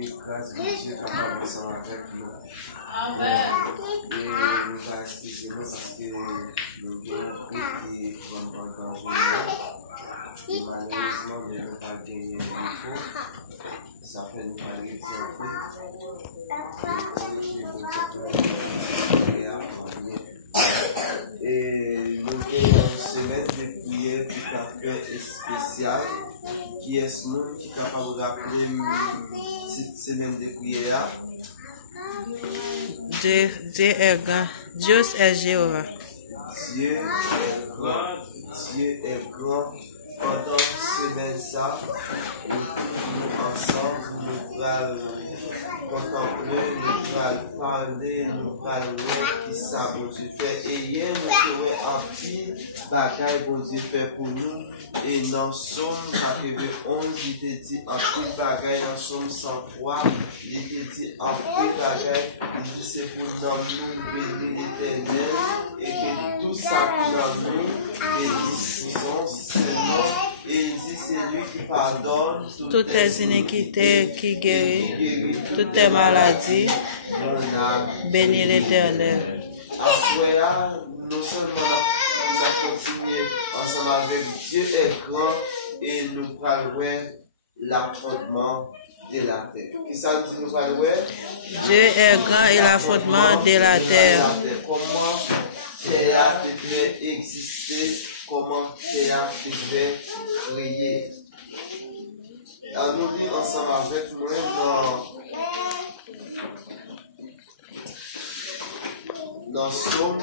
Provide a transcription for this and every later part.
grâce de Dieu capable ensemble avec nous. Amen. Et nous allons excuser nous parce que nous avons pris qui prend dans le et malheureusement, nous n'avons pas gagné l'info. Ça fait nous parler de et nous avons une semaine de prière tout à fait spéciale. Qui est ce monde qui est capable de rappeler cette semaine de prière? Dieu est grand. Dieu est Jéhovah. Dieu est grand. Dieu est grand. Pendant cette semaine, ça, nous ensemble, nous allons contempler, nous allons parler, nous allons voir qui ça, bon Dieu fait. Et hier, nous avons un petit bagage, bon Dieu fait pour nous. Et dans Somme, chapitre 11, il était dit un petit bagage, dans Somme 103, il était dit un petit bagage, il dit c'est pour nous bénir l'Éternel, et que tout ça pour nous, bénissons, Seigneur. Et il dit c'est lui qui pardonne toutes tes iniquités, qui guérit toutes tes maladies. Bénis l'Éternel. Après là, non seulement nous allons continuer ensemble avec Dieu est grand et nous parlons l'affrontement de la terre. Qui ça nous dit nous parlons? Dieu est grand et l'affrontement de la terre. Comment terre devait exister? Comment terre devait créer? Alors nous lisons ensemble avec moi dans Somme,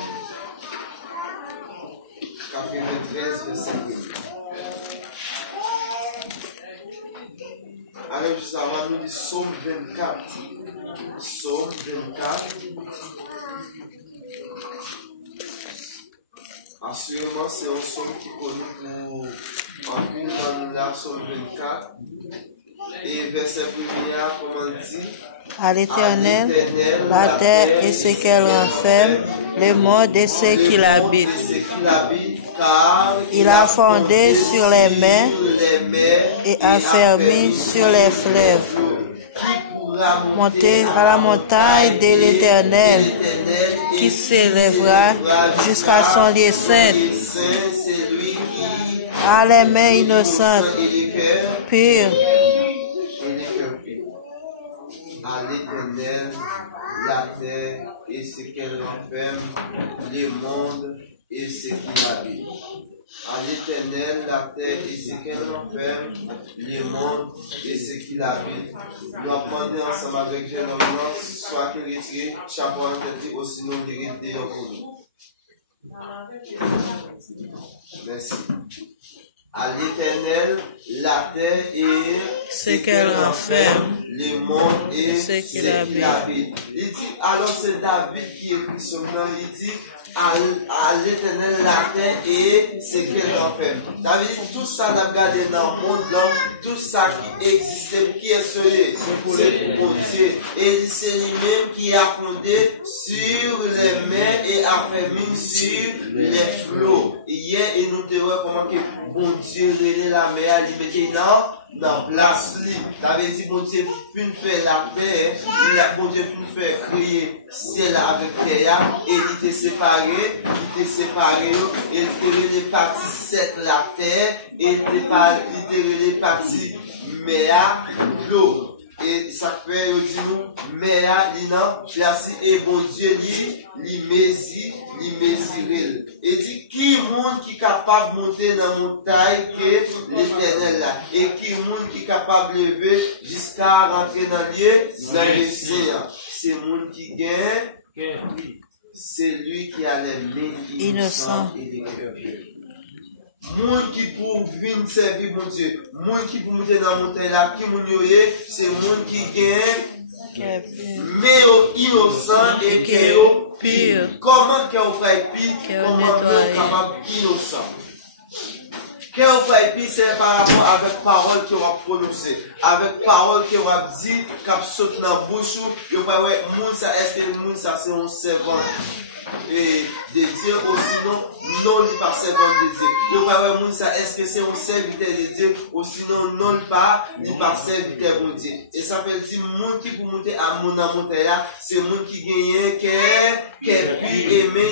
chapitre 13, verset 1. Alors, juste avant, nous disons Somme 24. Somme 24. Assurément, c'est un somme qui est connu pour en plus dans la Somme 24. Et verset 1, comment dit? À l'Éternel, la terre et ce qu'elle renferme, les mondes et ceux qui l'habitent. Il a fondé sur les mers et affermi sur les fleuves. Montez à la montagne de l'Éternel, qui s'élèvera jusqu'à son lieu saint. À les mains innocentes, pures. À l'Éternel, la terre et ce qu'elle renferme, les mondes et ce qui l'habitent. À l'Éternel, la terre et ce qu'elle renferme, les mondes et ce qui l'habitent. Nous apprenons ensemble avec Jésus, soit que retiré, chapeau en tête, aussi nous l'hériter pour nous. Merci. À l'Éternel, la terre et ce qu'elle renferme, les mondes et ce qui l'habite. Il dit, alors c'est David qui écrit ce nom, il dit, à l'Éternel, la terre et ce qu'elle renferme. David dit, tout ça n'a gardé dans le monde, tout ça qui existait, qui est celui, c'est pour Dieu. Et c'est lui-même qui a fondé sur les mers et a fermé sur les flots. Hier, il nous dit comment que bon Dieu relève la mer, il mettait dans place. T'avais dit, bon Dieu, fin fait la terre, bon Dieu, fin fait créer ciel avec terre, et il était séparé, et il était parti 7 la terre, et il était parti mer, l'eau. Et ça fait, il dit nous, mer, l'ina, placé, et bon Dieu, li mesiril. Et dit, qui monde qui est capable de monter dans la montagne que l'Éternel là, et qui monde qui est capable de lever jusqu'à rentrer dans le lieu, c'est monde qui gagne, c'est lui qui a les mains innocentes et les cœurs purs. Moun qui pour venir servir mon Dieu, moun qui pour monter dans la montagne là, qui moun yoye, c'est moun qui gagne, mais innocent et qui est pire. Comment qu'on fait pire, comment qu'on est capable innocent. Qu'on fait pire, c'est par rapport avec parole qu'on va prononcer, avec parole qu'on va dire, qu'on saute dans la bouche, on va voir, moun ça, est-ce que moun ça c'est un servant. de Dieu, ou sinon, non, il pas servant de Dieu. Le pas monde ça, est-ce que c'est un serviteur de Dieu, ou sinon, non, il pas serviteur de Dieu. Et ça veut dire, monde qui pour monter à mon monter là, c'est monde qui gagne, qui est puis aimé,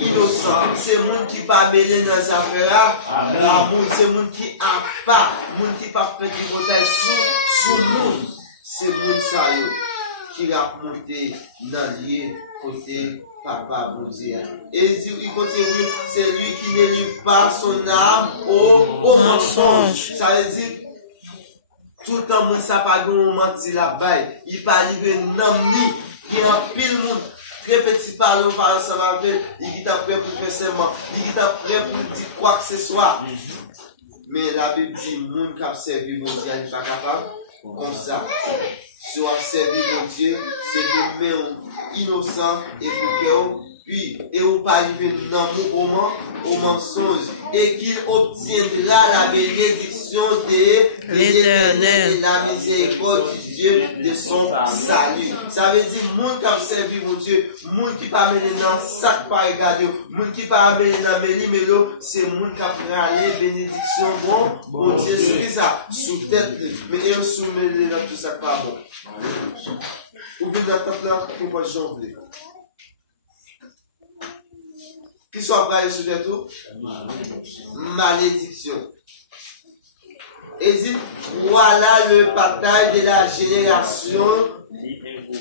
innocent. C'est monde qui pas mêlé dans sa affaire là, c'est monde qui a pas, monde qui pas fait du montage sous monde. C'est monde ça, qui a monté dans lieu côté papa bon Dieu. Et il continue, c'est lui qui ne livre pas son âme au mensonge. Ça veut dire, tout le temps, ça pas de menti là-bas. Il pas livré non ni, il y a un pile monde. Très petit parle ensemble avec, il est prêt pour faire serment, il est prêt pour dire quoi que ce soit. Mais la Bible dit, monde qui a servi mon Dieu, il n'est pas capable, comme ça. Si on a servi mon Dieu, c'est de même innocent et pour puis, et on pas arriver dans au mensonge, et qu'il obtiendra la bénédiction de l'Éternel et la miséricorde du Dieu de son salut. Ça veut dire, monde qui a servi mon Dieu, monde qui pas amené dans sac par regarder, monde qui pas amené dans méli-mélo, c'est monde qui a pris aller bénédiction bon Dieu, c'est ça, sous tête, mais il sous mêlé dans tout ça pas bon. Ou bien dans ta place, tu vas jongler. Qui soit braillé sur le tout? Malédiction. Et dit, voilà le bataille de la génération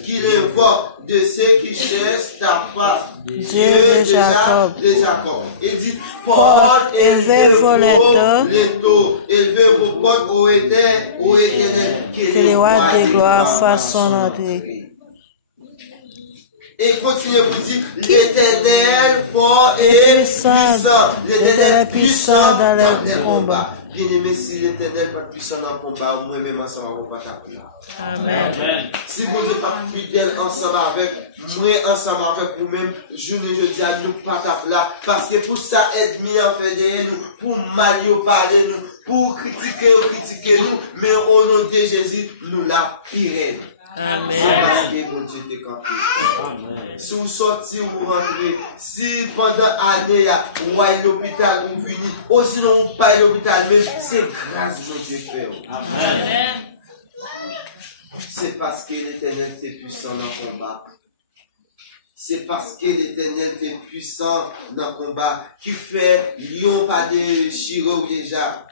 qui invoque de ceux qui cherchent ta face. Dieu de Jacob. Il dit, porte, élevez vos létaux, élevez vos portes au Éternel. Que les rois de gloire fassent son entrée. Et continue pour dire, l'Éternel fort et puissant. L'Éternel puissant dans le combat. Bien aimé, si l'Éternel n'est pas puissant dans le combat, moi-même ensemble, on va pas taper. Amen. Si vous n'êtes pas fidèle ensemble avec moi, ensemble avec vous-même, je ne dis à nous pas taper là. Parce que pour ça, ennemi en fait de nous, pour mal parler nous, pour critiquer nous, mais au nom de Jésus, nous la pirons. Amen. C'est parce que bon Dieu t'est campé. Si vous sortez ou vous rentrez, si pendant l'année, vous allez à l'hôpital, vous venez, ou sinon vous pas à l'hôpital, mais c'est grâce à Dieu fait. Amen. C'est parce que l'Éternel est puissant dans le combat. C'est parce que l'Éternel est puissant dans le combat qui fait lion pas de chiro déjà.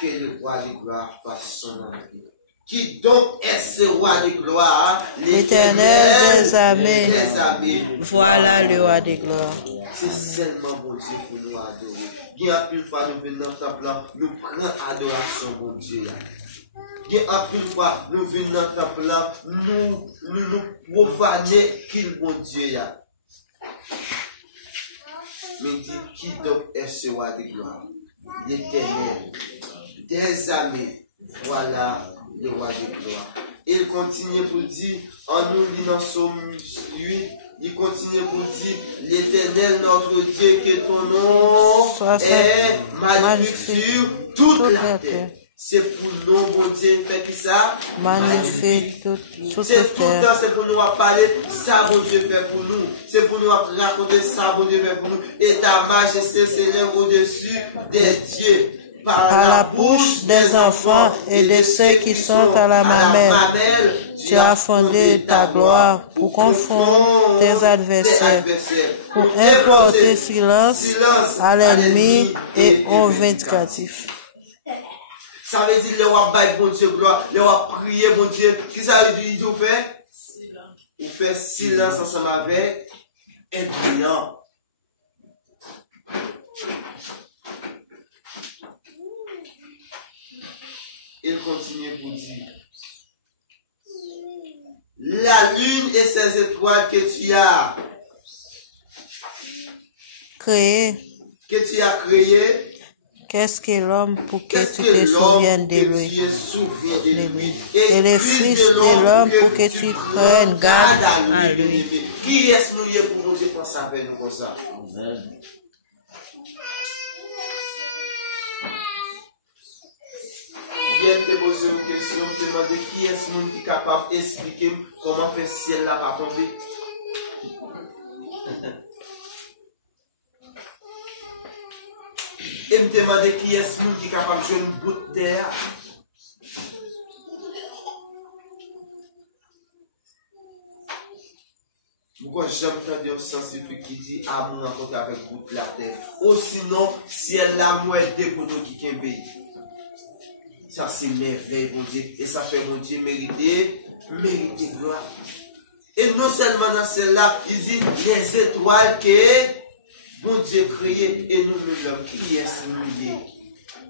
Que le roi de gloire fasse son entrée. Qui donc est ce roi de gloire? L'Éternel des armées. Voilà le roi de gloire. C'est seulement bon Dieu pour nous adorer. Bien plus fois nous venons dans le temple, nous prenons adoration bon Dieu. Bien plus fois nous venons dans le temple, nous profaner qu'il bon Dieu. Mais dit qui donc est ce roi de gloire? L'Éternel des armées, voilà le roi de gloire. Il continue pour dire, en nous lisant Psaume 8, il continue pour dire, l'Éternel notre Dieu, que ton nom est magnifique sur toute la terre. C'est pour nous, bon Dieu, fait que ça magnifique toute c'est tout le temps, c'est pour nous parler, ça, bon Dieu fait pour nous. C'est pour nous raconter ça, bon Dieu fait pour nous. Et ta majesté s'élève au-dessus des dieux. Par la bouche des enfants et de ceux qui sont à la mamelle, tu as fondé ta gloire pour confondre tes adversaires, pour importer silence à l'ennemi et au vindicatif. Ça veut dire, le roi baille bon Dieu gloire, le roi prier bon Dieu. Qu'est-ce que ça veut dire, vous fait? Vous faites silence ensemble avec un brillant. Il continue pour dire, la lune et ses étoiles que tu as créé. Qu'est-ce que l'homme pour que tu te souviennes de lui? Et les fils de l'homme pour que tu prennes garde à lui. Qui est-ce nous pour nous penser avec nous comme ça? viens te poser une question, te demander qui est ce monde qui est capable d'expliquer comment faire ciel là va tomber. Et me demander qui est ce monde qui est capable de jouer une bout de terre. Pourquoi j'aime entendre un scientifique qui dit amour rencontre avec bout de la terre. Ou sinon, si elle l'a mouette pour nous qui est pays. Ça c'est merveille, mon Dieu. Et ça fait mon Dieu mériter gloire. Et non seulement dans celle-là, il dit les étoiles que mon Dieu créé et nous l'homme qui est simulé.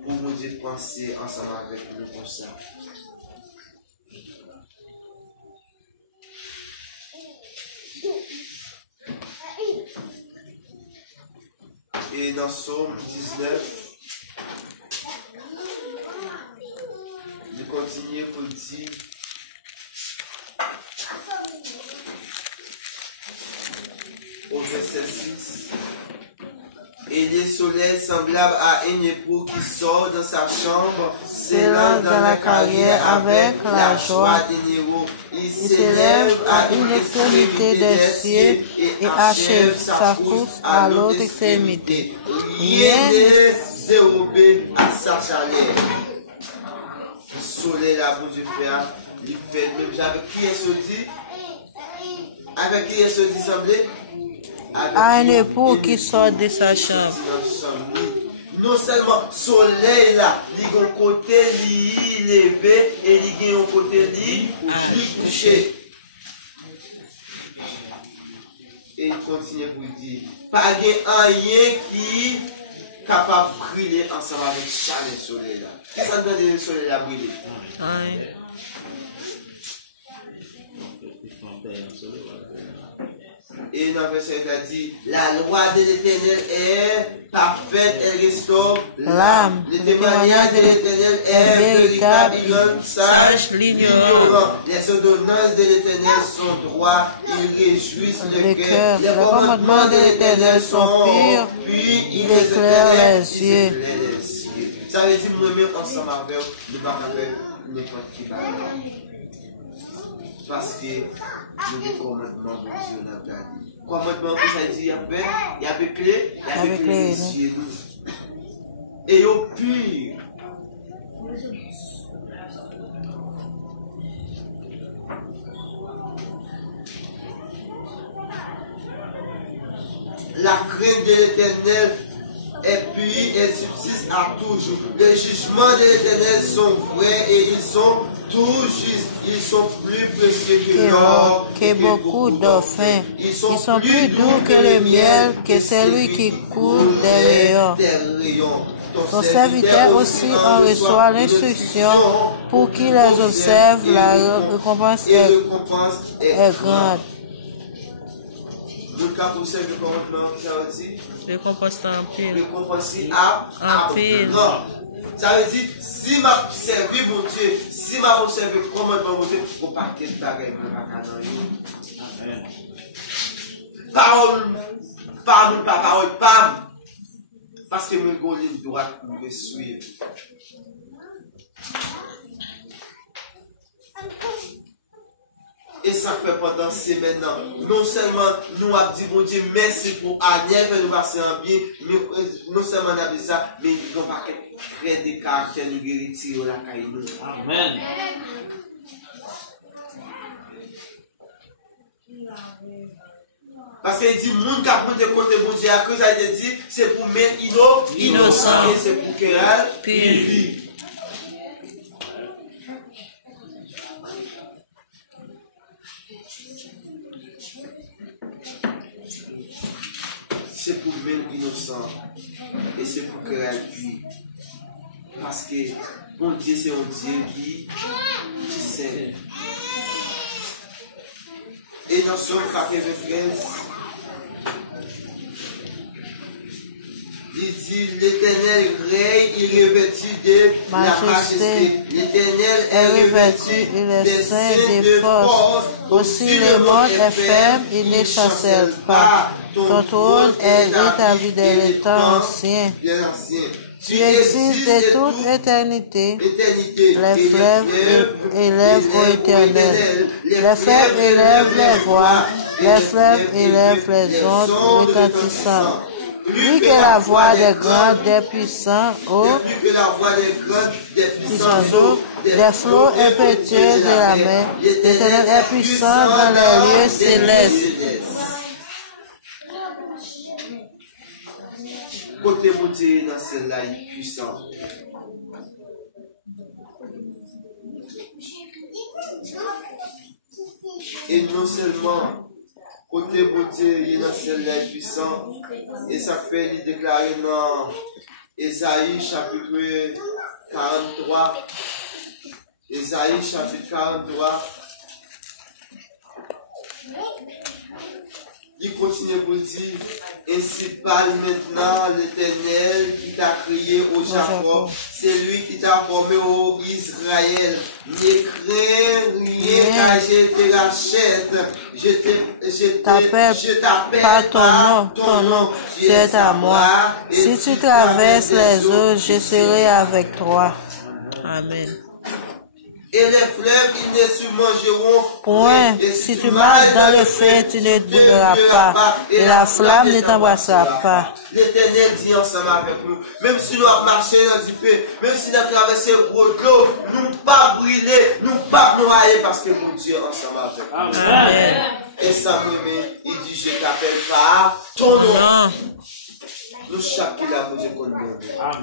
Pour mon Dieu penser ensemble avec nous comme ça. Et dans Psaume 19, je continue pour dire au verset 6. Et le soleil semblable à un époux qui sort dans sa chambre, s'élance dans la carrière avec la joie des héros. Il s'élève à une extrémité des cieux et achève sa course à l'autre extrémité. Rien n'est dérobé à sa chaleur. Le soleil là pour Dieu faire, il fait même avec qui est ce dit? Avec qui est ce dit semblé? À un époux qui sort de sa chambre. Non seulement le soleil là, il y a un côté li levé et il y a un côté li couché. Et il continue pour dire, pas rien qui est capable de briller ensemble avec chaque soleil là. Qu'est-ce que ça veut dire le soleil là briller? Et dans le verset, il a dit, la loi de l'Éternel est parfaite, elle restaure l'âme. Le témoignage de l'Éternel est véritable, il rend sage l'ignorant. Les ordonnances de l'Éternel sont droits, ils réjouissent le cœur. Les commandements de l'Éternel sont purs, puis il éclaire les yeux. Ça veut dire, nous mettons ensemble avec le avec n'importe qui va. Parce que nous des commandements de Dieu dans la vie. Commandement que ça dit, il y a des clés, il y a des clés des yeux. Et au pur. La crainte de l'Éternel est pure et subsiste à toujours. Les jugements de l'Éternel sont vrais et ils sont tout justes. Ils sont plus précieux que l'or, que beaucoup dauphins. Ils sont plus doux que le miel, que celui qui coule des rayons. Ton serviteur aussi en reçoit l'instruction pour qu'il les observe. La récompense est grande. Récompense en pile. Récompense en pile. Ça veut dire, si m'a servi mon Dieu, si m'a observé commandement mon Dieu, faut pas qu'il bagaille pour pas dans lui. Parole, pas. Parce que mon goline doit me suivre. Et ça fait pendant ces maintenant. Non seulement nous avons dit, bon Dieu, merci pour Agnès, nous passer en bien, mais non seulement nous avons dit ça, mais nous avons créé des caractères, nous retirer la caille. Amen. Parce qu'il dit, moun ka pou te compte bon Dieu, à cause ça a été dit, c'est pour mettre innocent, et c'est pour qu'elle puis. C'est pour même innocent et c'est pour que elle puisse. Parce que mon Dieu, c'est un Dieu qui sait. Et dans Psaume 93, il dit l'Éternel règne, il est revêtu de la majesté. L'Éternel est revêtu, il est saint de force. Aussi le monde est ferme, il ne chancelle pas. Ton trône est établi dès les temps anciens. Tu existes de toute éternité. Les fleuves élèvent au éternel. Les fleuves élèvent les voix. Les fleuves élèvent les ondes retentissantes. Plus que la voix des grands, des puissants eaux, des flots impétueux de la mer, l'Éternel est puissant dans les lieux célestes. Côté beauté dans celle-là, il est puissant. Et non seulement côté beauté, il est dans celle-là, il est puissant. Et ça fait lui déclarer dans Ésaïe chapitre 43. Ésaïe chapitre 43. Il continue pour dire, ainsi parle maintenant l'Éternel qui t'a créé au Jacob. C'est lui qui t'a formé au Israël. Ne crains rien car je te rachète. Je t'appelle par ton nom. Tu es à moi. Si tu traverses les eaux, je serai avec toi. Amen. Et les fleuves, ils ne submergeront point. Si tu marches dans le feu, tu ne brûleras pas. Et la flamme ne t'embrassera pas. L'Éternel dit ensemble avec nous. Même si nous avons marché dans du feu, même si nous avons traversé le gros l'eau, nous ne pas brûler, nous ne pas noyer parce que mon Dieu est ensemble avec nous. Amen. Et ça il dit, je t'appelle par ton nom. Nous chaque qui l'a posé contre nous.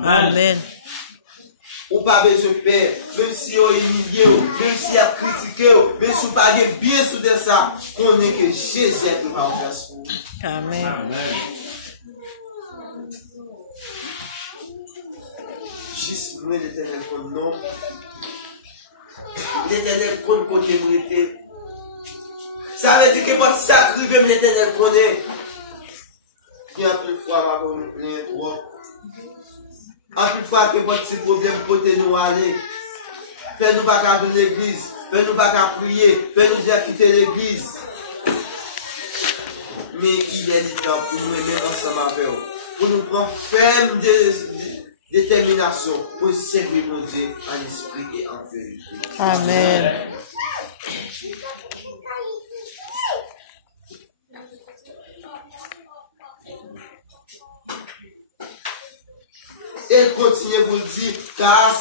Amen. Ou pas besoin de paix, même si on est humilié, même si on a critiqué, même si on pas bien sous de ça, qu'on est que Jésus est devant en place. Amen. Juste moi l'Éternel qu'on nom. L'Éternel qu'on côté mérité. Ça veut dire que votre sacrifice, l'Éternel connaît. Il y a plus de fois, ma plein trop. En plus fois que votre petit problème côté nous aller. Fais-nous pas qu'à l'église. Fais-nous pas qu'à prier. Fais-nous dire quitter l'église. Mais il est temps pour nous aimer ensemble avec vous. Pour nous prendre ferme détermination pour servir mon Dieu en esprit et en vérité. Amen. Elle continue pour dire, car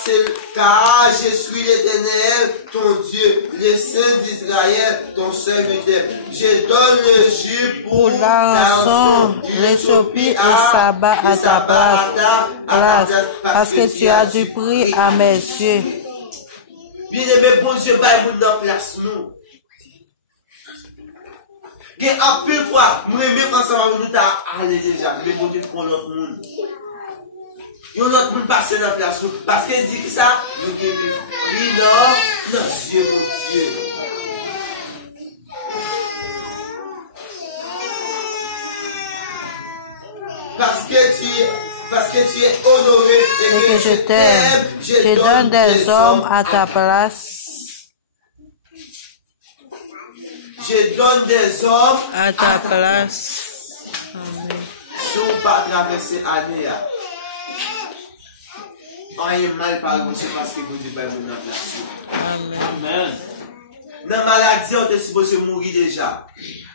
je suis l'Éternel, ton Dieu, le Saint d'Israël, ton serviteur. Je donne le jus pour la rançon, l'Éthiopie et Saba à ta place, parce que tu as du prix à mes yeux. Bien-aimé, bon Dieu, bah, il nous place nous. Et à peu fois, moi-même, ensemble avec nous, t'as allé déjà, mais bon Dieu, pour l'autre monde. Il y a un autre monde passé dans la place. Parce qu'il dit que ça, nous devons prier dans Dieu, mon Dieu. Parce que tu es honoré et que je t'aime. Je donne des hommes à ta place. Je donne des hommes à ta place. Amen. Si on pas traverser l'année, on est mal par vous, c'est parce que vous dites pas vous dans la place. Amen. Dans la maladie, on est supposé mourir déjà.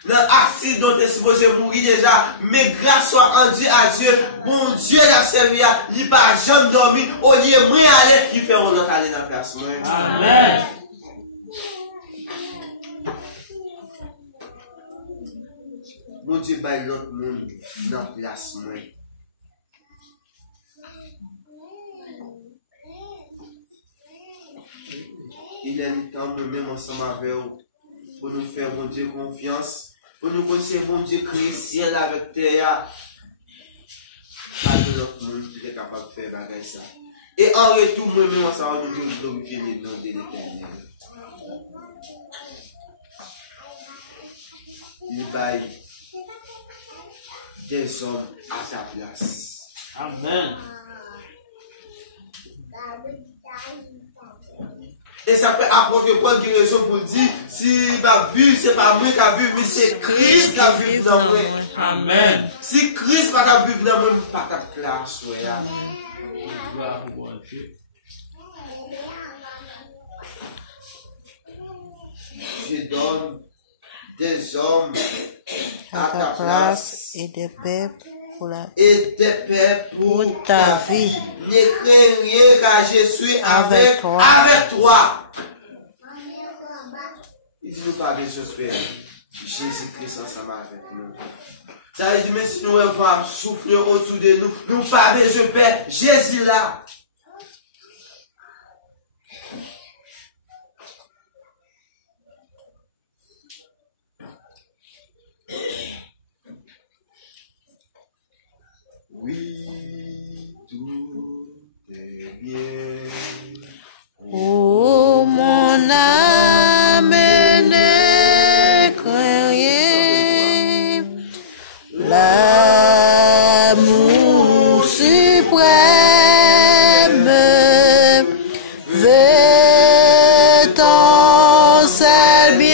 Dans l'accident, on est supposé mourir déjà. Mais grâce soit rendue à Dieu, bon Dieu l'a servi, il n'a pas jamais dormi. Au lieu de moi aller, il fait on aller dans la place. Amen. Mon Dieu, bah l'autre monde dans la place. Il est le temps, nous-mêmes, ensemble avec vous, pour nous faire, mon Dieu, confiance, pour nous connaître, mon Dieu, créer ciel avec terre. Pas de l'autre monde qui est capable de faire bagage ça. Et en retour, nous-mêmes, ensemble, nous devons glorifier le nom de l'Éternel. Il baille des hommes à sa place. Amen. Et ça peut apporter bonne raison pour dire, si va vivre, c'est pas moi qui a vécu, mais c'est Christ qui a vécu dans moi. Amen. Si Christ va vivre dans moi, pas ta place, Je donne des hommes à ta place et des peuples pour ta vie. Ne crains rien car je suis Avec toi. avec toi. Il dit nous pas désespérer. Jésus-Christ ensemble avec nous. Ça veut dire, mais si nous avons souffler autour de nous, nous pas désespérer. Jésus là. Oui, tout est bien. Oh, mon âme, ne crains rien. L'amour suprême veut ton seul bien.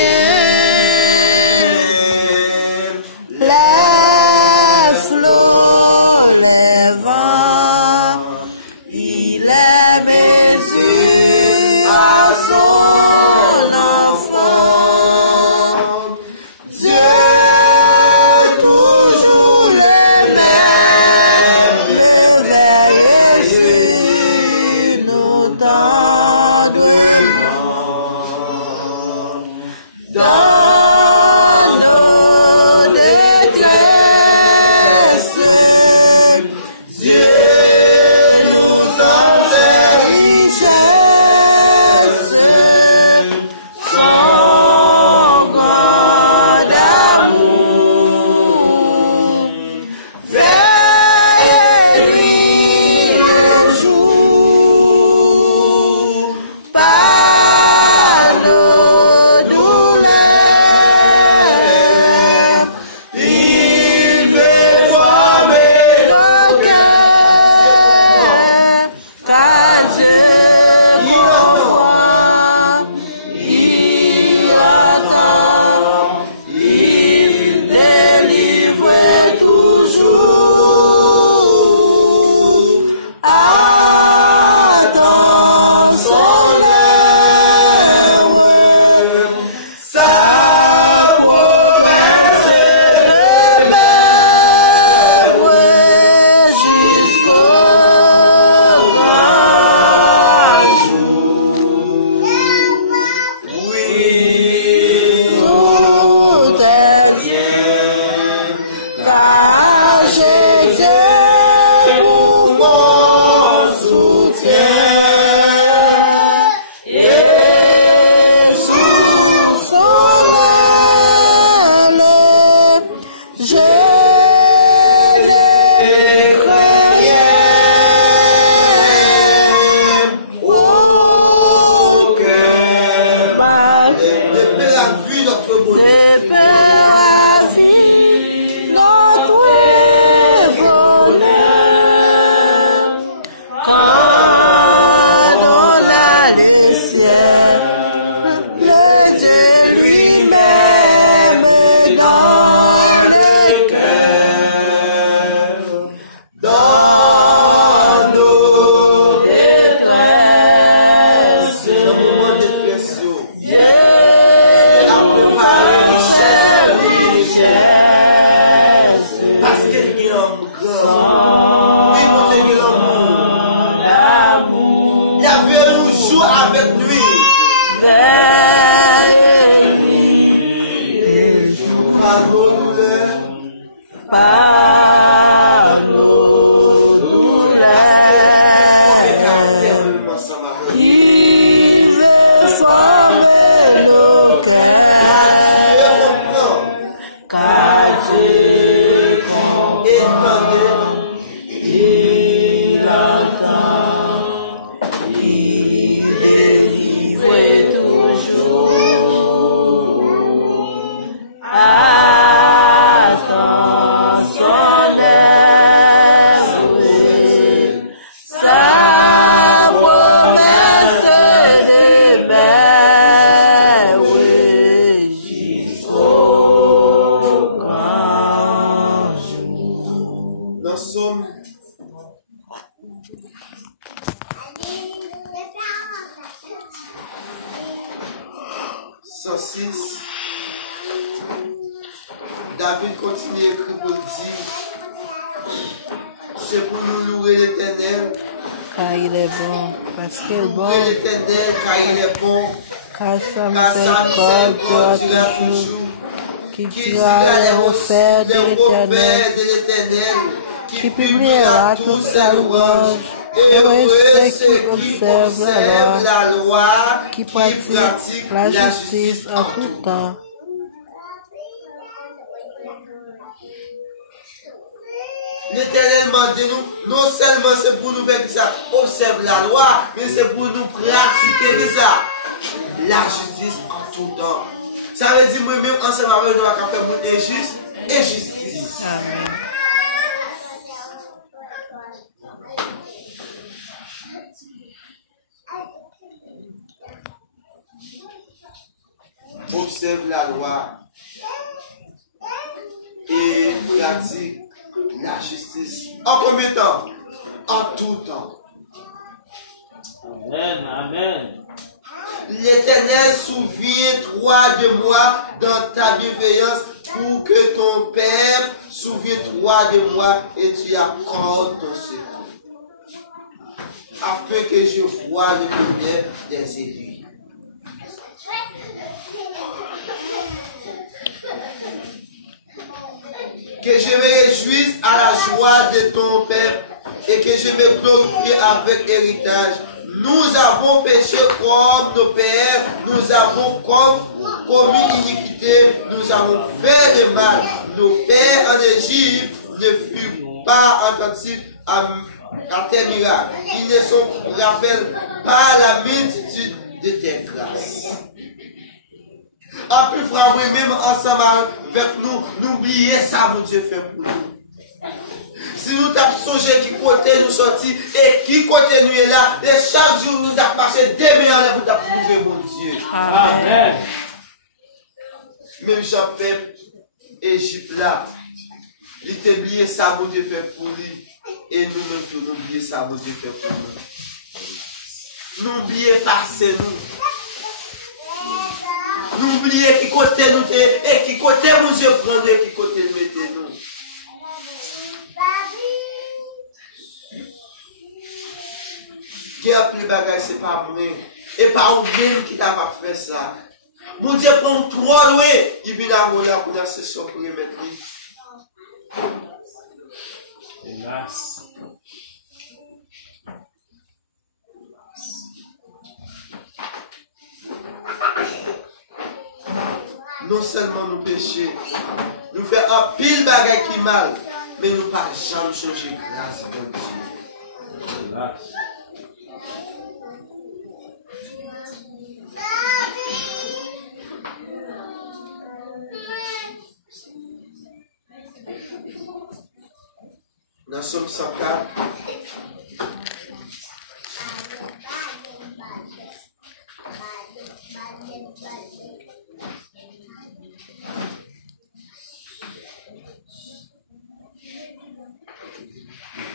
Les flots, les vents, il est mesure à son enfant. Dieu toujours le même, vers Jésus nous tendons. Dans nos détresses, Dieu nous envoie richesse, son grand amour. Veille le jour, par nos douleurs, il veut former nos cœurs, car Dieu comprend, il entend, il délivre toujours. Attends son œuvre, sa promesse demeure jusqu'au grand jour. Oui, tout est bien, car Jésus pour mon soutien. Et sous son aile, je ne crains rien. Aucun mal De paix à vue notre bonheur. ne peut ravir notre bonheur. Quand on a les ciels, le Dieu lui-même dans le cœur. Dans nos Détresse, moments de dépression. Dieu Après par richesse. richesse. Parce qu'il y a un grand. Oui, mon Dieu, il y a l'amour. Il y avait un jour avec lui. Par nos douleurs. On est caractère ensemble avec lui. Il veut former nos cœurs, Et on prend. car Dieu Étendez. il entend, il délivre toujours. Attends son œuvre, sa promesse 106. David continue à écrire pour dire, c'est pour nous louer l'Éternel. Car il est bon, parce qu'il est bon. Louer l'Éternel, car il est bon. Car sa miséricorde durera toujours. Qui dira les refaits de l'Éternel, qui publiera toute sa louange. Heureux ceux qui observent la loi, qui pratiquent la justice en tout temps. L'Éternel m'a dit nous, non seulement c'est pour nous faire ça, observe la loi, mais c'est pour nous pratiquer ça. La justice en tout temps. Ça veut dire moi-même, ensemble avec nous, à faire mon injuste et justice. Amen. Observe la loi et pratique la justice. En combien de temps? En tout temps. Amen, amen. L'Éternel souviens-toi de moi dans ta bienveillance pour que ton Père souvienne-toi de moi et tu accordes ton secours. Afin que je voie le bonheur des élus. Que je me réjouisse à la joie de ton Père et que je me glorifie avec héritage. Nous avons péché comme nos pères, nous avons commis iniquité, nous avons fait le mal. Nos pères en Égypte ne furent pas attentifs à tes miracles. Ils ne se rappellent pas la multitude de tes grâces. En plus, frère, oui, même ensemble avec nous, n'oubliez ça, mon Dieu fait pour nous. Si nous t'avons songé qui côté nous sortir et qui côté nous est là, et chaque jour nous avons marché des meilleurs pour t'approuver, mon Dieu. Amen. Même Jean-Pep, Égypte là, il t'a oublié ça, mon Dieu fait pour lui. Et nous-mêmes, nous n'oublions ça, mon Dieu fait pour nous. N'oubliez pas, c'est nous. N'oubliez qui côté nous et qui côté vous Dieu prendre et qui côté nous mettez nous. Qui a plus bagage, c'est pas moi. Et pas vous-même qui t'a pas fait ça. Mon Dieu prend trop loin. Il vient à moi là pour la session pour remettre lui. Hélas. Non seulement nous péchons, nous faisons un pile bagage qui mal, mais nous ne pas jamais changer grâce à Dieu. Hélas. Dans Somme 104,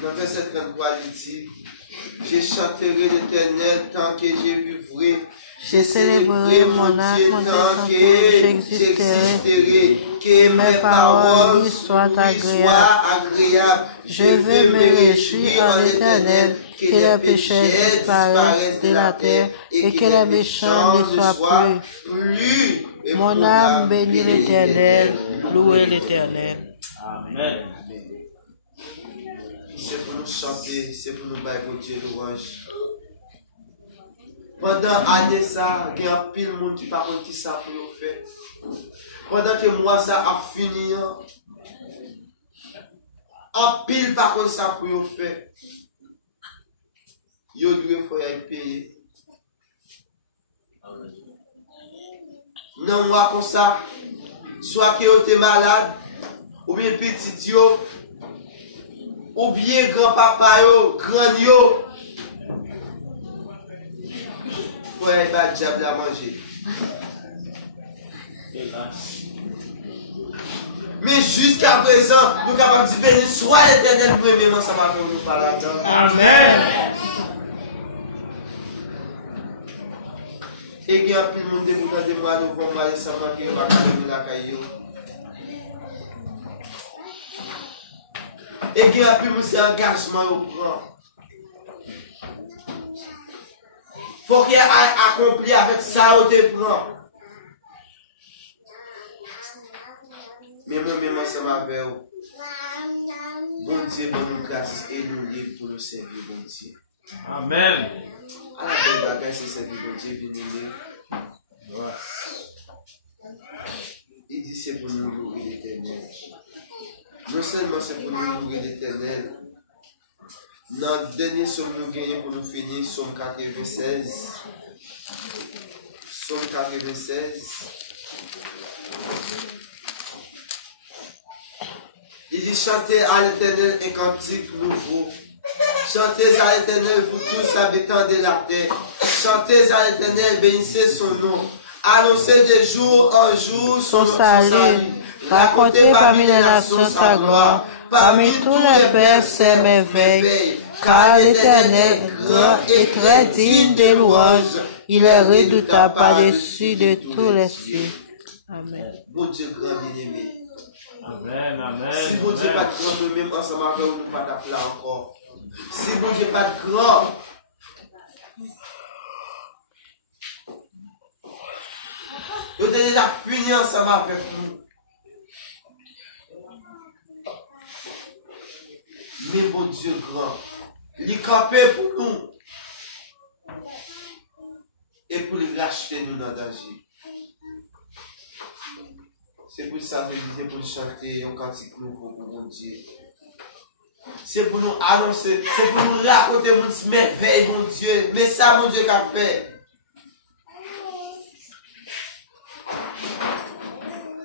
dans verset 33, il dit, je chanterai l'Éternel tant que je vivrai. Je célébrerai mon âme tant que j'existerai. Que mes paroles lui soient agréables. Je veux me réjouir en l'Éternel, que les pécheurs disparaissent de la terre et que les méchants ne soient plus. Mon âme bénit l'Éternel, louez l'Éternel. Amen. C'est pour nous chanter, c'est pour nous bailler Dieu louange. Pendant l'année ça, il y a un pile de monde qui parle qui ça pour nous faire. Pendant que moi ça a fini, un pile par contre ça pour nous faire. Yo doit faut y payer. Non moi comme ça, soit que vous êtes malade, ou bien petit yo, ou bien grand-papa yo, grand yo, faut y aller le diable à manger. Hélas. Mais jusqu'à présent, nous sommes capables de bénir soit l'Éternel premièrement, ça va pour nous par là-dedans. Amen. Et il y a plus de monde déboutant de moi, nous vont aller sans manquer, on va faire la caillou. Et il y a plus de monde engagement au prend. Faut qu'il accompli avec ça au prend. Mais moi-même, ensemble avec vous, bon Dieu, bon nous gratis et nous libres pour nous servir, bon Dieu. Amen. À la belle bagaille, c'est servir, bon Dieu, bien aimé. Il dit c'est pour nous louer l'Éternel. Non seulement c'est pour nous louer l'Éternel. Notre dernier somme nous gagnons pour nous finir, somme 96. Somme 96. Il dit chantez à l'Éternel un cantique nouveau. Chantez à l'Éternel vous tous habitants de la terre. Chantez à l'Éternel, bénissez son nom. Annoncez de jour en jour son salut. Racontez parmi les nations sa gloire. Parmi tous les peuples ses merveilles. Car l'Éternel est grand et très digne de louanges. Il est redoutable par-dessus de tous les cieux. Amen. Bon Dieu grand bien-aimé. Amen, amen. Si bon Dieu pas de grand, nous-mêmes ensemble avec nous, nous pas d'appeler encore. Si bon Dieu pas de grand, nous avons déjà fini ensemble avec nous. Mais bon Dieu grand, il est campé pour nous. Et pour le racheter nous dans le danger. C'est pour ça que c'est pour chanter un cantique nouveau pour mon Dieu. C'est pour nous annoncer, c'est pour nous raconter mon merveille, mon Dieu. Mais ça, mon Dieu, qu'a fait.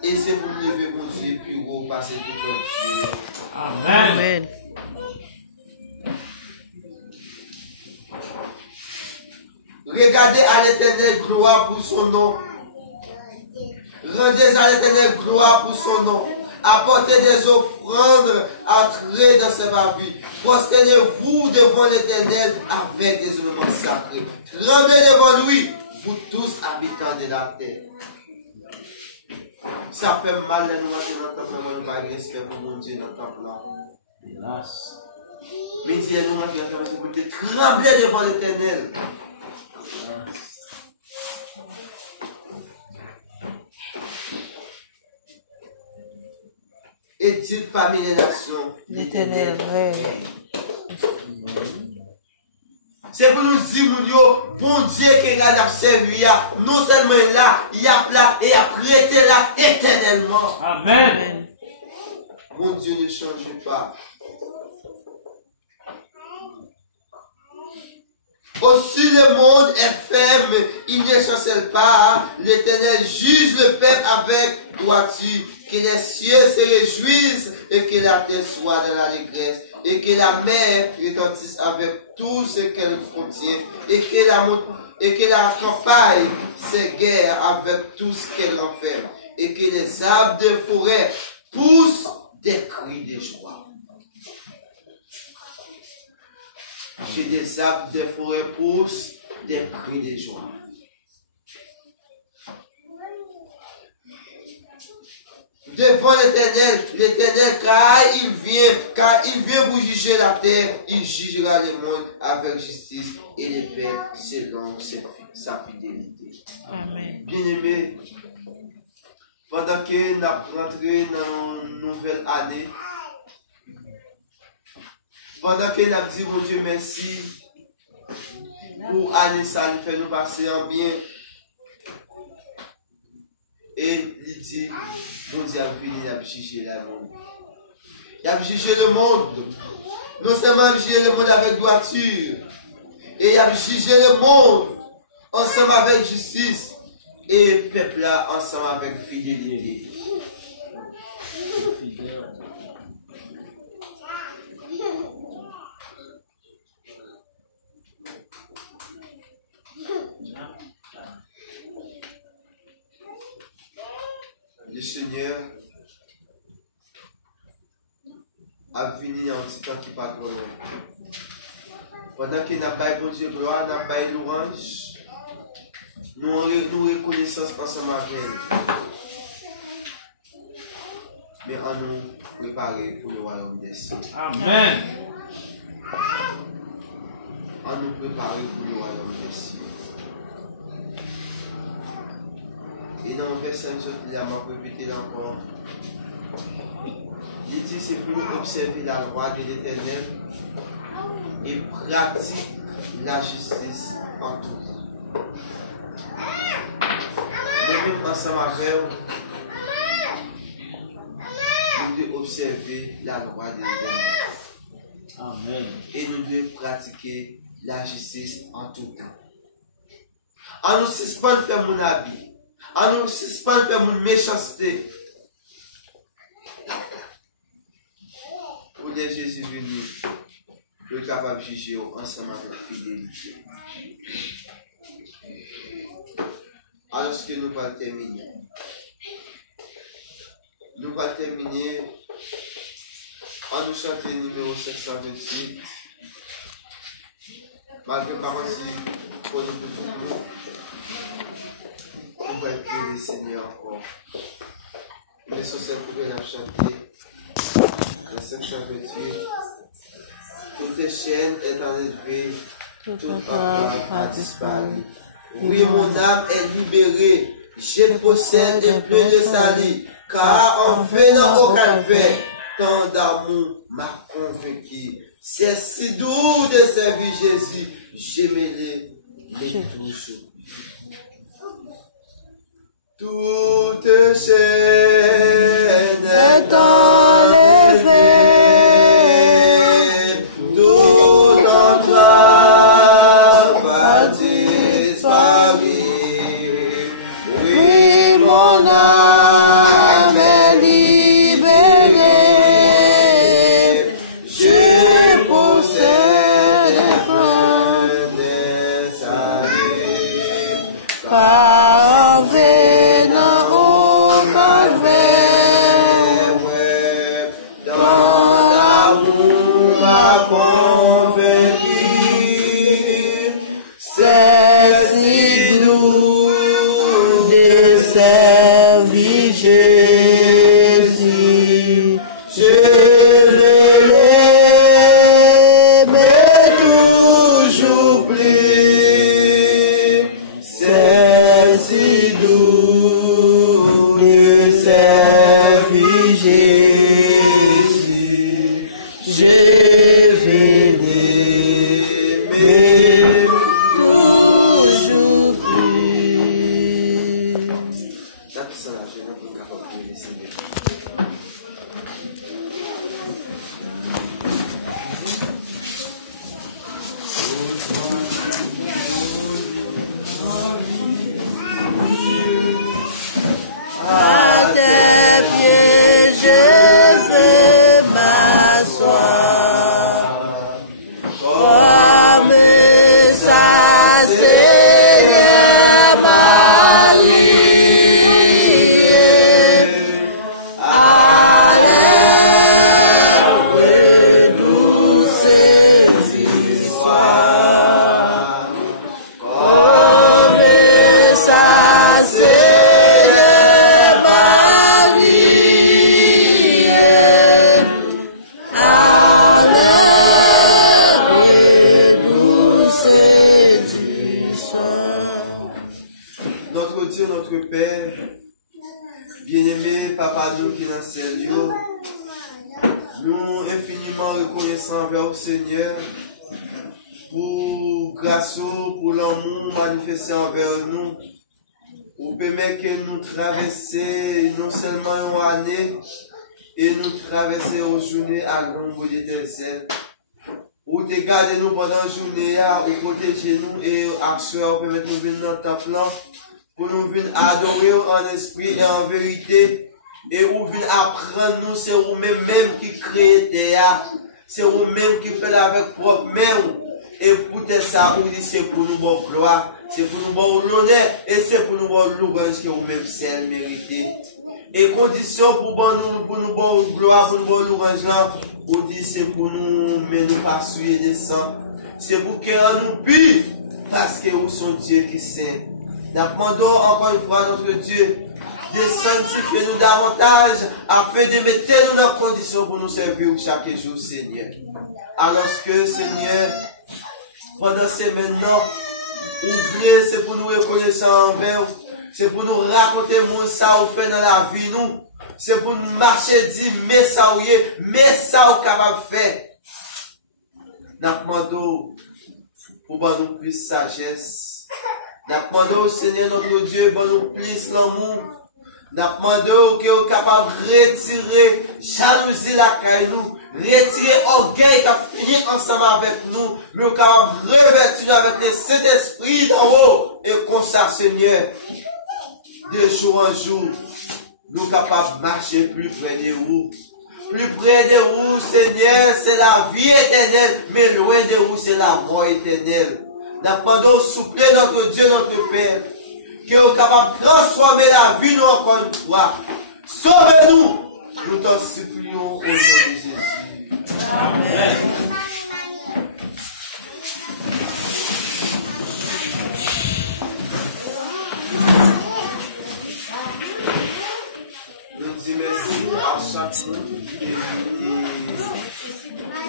Et c'est pour nous lever, mon Dieu, puis repasser tout comme Dieu. Amen. Amen. Regardez à l'Éternel gloire pour son nom. Rendez à l'Éternel gloire pour son nom. Apportez des offrandes, entrez dans ses parvis. Prosternez-vous devant l'Éternel avec des éléments sacrés. Tremblez devant lui, vous tous habitants de la terre. Ça fait mal de nous entrer dans le temple, mais nous n'avons pas de respect pour mon Dieu dans le temple là. Hélas. Mais si nous entrer dans le temple, vous devez trembler devant l'Éternel. Et dites parmi les nations, L'Éternel règne. c'est pour nous dire, mon Dieu, bon Dieu qui a servi, non seulement là, il a là et a prêté là éternellement. Amen. Mon Dieu ne change pas. Aussi le monde est ferme, il ne chancelle pas. L'Éternel juge le peuple avec droiture. Que les cieux se réjouissent et que la terre soit dans l'allégresse. Et que la mer retentisse avec tout ce qu'elle contient. Et que la campagne s'égaire avec tout ce qu'elle renferme. Et que les arbres de forêt poussent des cris de joie. Que des arbres de forêt poussent des cris de joie. Devant l'Éternel, car il vient pour juger la terre, il jugera le monde avec justice et les peuples selon sa fidélité. Amen. Bien-aimés, pendant que nous rentrons dans une nouvelle année, pendant que nous disons, mon Dieu, merci pour l'année, ça nous fait nous passer en bien. Et il dit, mon Dieu a fini, il a jugé le monde. Il a jugé le monde. Non seulement il a jugé le monde avec droiture, et il a jugé le monde ensemble avec justice, et le peuple là ensemble avec fidélité. Le Seigneur a venu en petit temps qui pas trop loin. Pendant qu'il n'a pas bon Dieu gloire, n'a pas louange, nous reconnaissance ensemble avec elle. Mais en nous préparer pour le royaume des cieux. Amen. En nous préparer pour le royaume des cieux. Et dans le verset 5, il a répété encore. Il dit c'est pour nous observer la loi de l'Éternel et pratiquer la justice en tout temps. Nous ensemble avec nous devons observer la loi de l'Éternel. Amen. Et nous devons pratiquer la justice en tout temps. En nous suspendre faire mon habit. En nous suspendre faire mon méchanceté. Pour les Jésus venu, le capable de juger ensemble avec fidélité. Alors que nous allons terminer. Nous allons terminer en nous chanter numéro 728. Malgré par si pour nous tous, nous allons prier le Seigneur encore. Mais sur cette pouvez la chanter. La 728. Toutes les chaînes étant élevées, toute peur a disparu. Oui, mon âme est libérée. Je possède un peu de salut. Car en venant au calvaire, tant d'amour m'a convaincu. C'est si doux de servir Jésus. J'aimerai les toujours. Toute chaîne est enlevée. Tout entrave a disparu. Oui, mon âme est libérée. Je possède un peu de salut. Car en venant au calvaire, ton amour m'a convaincu. C'est si doux de servir Jésus. Je vais l'aimer toujours plus. C'est si doux de servir Jésus. Je vais l'aimer toujours plus. La puissance là, je n'ai pas capable de le Seigneur. À tes pieds, je veux m'asseoir. Comme ça, Seigneur Marie. Allez, nous satisfaire. Comme ça, Seigneur Marie. Allez, nous satisfaire. Notre Dieu, notre Père, bien-aimé Papa nous qui est dans le ciel, nous infiniment reconnaissants envers le Seigneur pour grâce, pour l'amour manifesté envers nous, pour permettre que nous traversions non seulement une année, et nous traverser aux journées à l'ombre de tes ailes. Pour te garder nous pendant la journée, ou protéger nous et à soir, permettre nous venir dans le temple, pour nous venir adorer en esprit et en vérité, et ou venir apprendre nous, c'est vous-même qui créez terre, c'est vous-même qui faites avec propre main, et pour ça, vous dites c'est pour nous bon gloire, c'est pour nous bon l'honneur, et c'est pour nous bon louange que vous-même c'est mérité. Et condition pour nous bon gloire, pour nous bon louange là, vous dites c'est pour nous, mais nous pas suer des sangs, c'est pour que nous pire, parce que vous sont Dieu qui saint. Nous demandons encore une fois notre Dieu de sanctifier nous davantage afin de mettre nous dans condition pour nous servir chaque jour, Seigneur. Alors que, Seigneur, pendant ces maintenant, ouvrez, c'est pour nous reconnaître envers, c'est pour nous raconter mon ça ou fait dans la vie, nous. C'est pour nous marcher, dire, mais ça ou est, mais ça ou capable de faire. Nous demandons pour nous plus sagesse. Nous demandons, Seigneur notre Dieu, pour nous plus l'amour. Nous demandons que vous capable de retirer jalousie la caille nous, retirer orgueil qui a fini ensemble avec nous, mais vous capable de revêtir avec le Saint-Esprit d'en haut, et comme ça, Seigneur, de jour en jour, nous capables de marcher plus près de vous. Plus près de vous, Seigneur, c'est la vie éternelle, mais loin de vous, c'est la mort éternelle. Nous demandons, souffler notre Dieu, notre Père, que vous êtes capable de transformer la vie, nous, encore une fois. Sauvez-nous! Nous t'en supplions au nom de Jésus. Amen. Nous disons merci à chaque monde qui est venu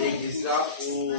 l'église là pour